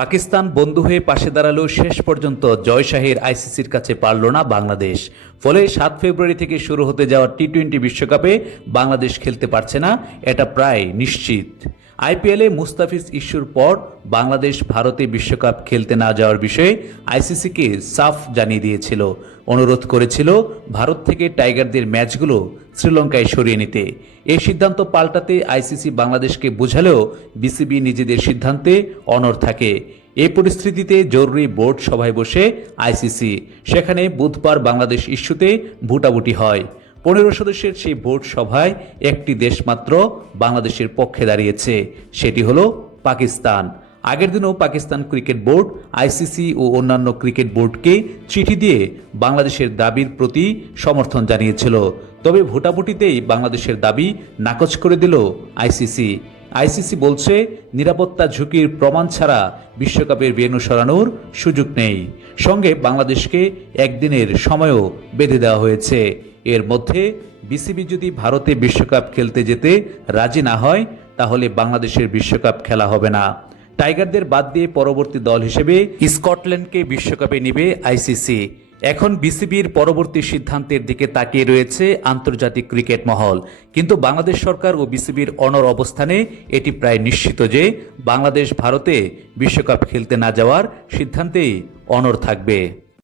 পাকিস্তান বন্ধু হয়ে পাশে দাঁড়ালেও শেষ পর্যন্ত জয়শাহীর আইসিসির কাছে পারল না বাংলাদেশ। ফলে সাত ফেব্রুয়ারি থেকে শুরু হতে যাওয়া টি টোয়েন্টি বিশ্বকাপে বাংলাদেশ খেলতে পারছে না, এটা প্রায় নিশ্চিত। আইপিএলে মুস্তাফিজ ইস্যুর পর বাংলাদেশ ভারতে বিশ্বকাপ খেলতে না যাওয়ার বিষয়ে আইসিসিকে সাফ জানিয়ে দিয়েছিল। অনুরোধ করেছিল ভারত থেকে টাইগারদের ম্যাচগুলো শ্রীলঙ্কায় সরিয়ে নিতে। এই সিদ্ধান্ত পাল্টাতে আইসিসি বাংলাদেশকে বোঝালেও বিসিবি নিজেদের সিদ্ধান্তে অনড় থাকে। এ পরিস্থিতিতে জরুরি বোর্ড সভায় বসে আইসিসি। সেখানে বুধবার বাংলাদেশ ইস্যুতে ভোটাভুটি হয়। পনেরো সদস্যের সেই বোর্ড সভায় একটি দেশ মাত্র বাংলাদেশের পক্ষে দাঁড়িয়েছে। সেটি হলো পাকিস্তান। আগের দিনও পাকিস্তান ক্রিকেট বোর্ড, আইসিসি ও অন্যান্য ক্রিকেট বোর্ডকে চিঠি দিয়ে বাংলাদেশের দাবির প্রতি সমর্থন জানিয়েছিল। তবে ভোটাভুটিতেই বাংলাদেশের দাবি নাকচ করে দিল আইসিসি। আইসিসি বলছে, নিরাপত্তা ঝুঁকির প্রমাণ ছাড়া বিশ্বকাপের ভেন্যু সরানোর সুযোগ নেই। সঙ্গে বাংলাদেশকে একদিনের সময়ও বেঁধে দেওয়া হয়েছে। এর মধ্যে বিসিবি যদি ভারতে বিশ্বকাপ খেলতে যেতে রাজি না হয়, তাহলে বাংলাদেশের বিশ্বকাপ খেলা হবে না। টাইগারদের বাদ দিয়ে পরবর্তী দল হিসেবে স্কটল্যান্ডকে বিশ্বকাপে নিবে আইসিসি। এখন বিসিবির পরবর্তী সিদ্ধান্তের দিকে তাকিয়ে রয়েছে আন্তর্জাতিক ক্রিকেট মহল। কিন্তু বাংলাদেশ সরকার ও বিসিবির অনর অবস্থানে এটি প্রায় নিশ্চিত যে বাংলাদেশ ভারতে বিশ্বকাপ খেলতে না যাওয়ার সিদ্ধান্তেই অনর থাকবে।